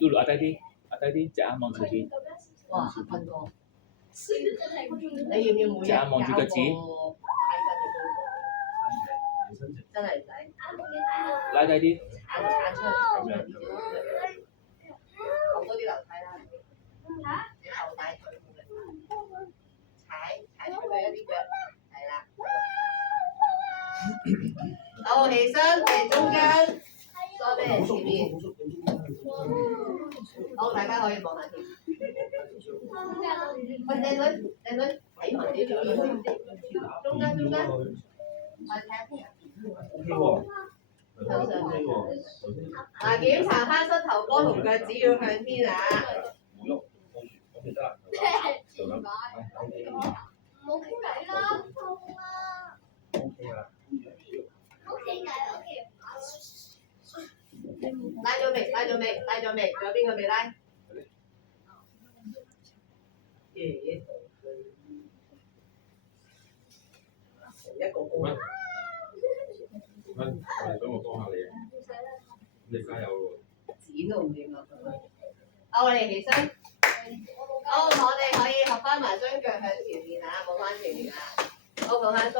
Lulu 壓低啲，壓低啲，隻眼望住邊。哇！坤哥，你要唔要每日隻眼望住腳趾。真係唔使。拉低啲。鏟出去。落多啲樓梯啦。你後大腿冇力。踩出去一啲腳，係啦。好，起身，嚟中間，坐咩前面？好，大家可以望下先。喂，靚女，睇埋啲表演。中間，我睇下先。OK 喎。嗱，檢查黑膝頭哥同腳趾要向天啊！冇喐，OK 得啦。唔好傾偈啦，痛啊！ OK 啊。好傾偈，OK。拉咗未？仲有邊個未拉？一個個。想我幫下你啊？你加油喎！剪都唔掂啊！好，我哋起身。好，我哋可以合翻埋雙腳向前面啊，抱翻前面啊。好，抱翻鬆。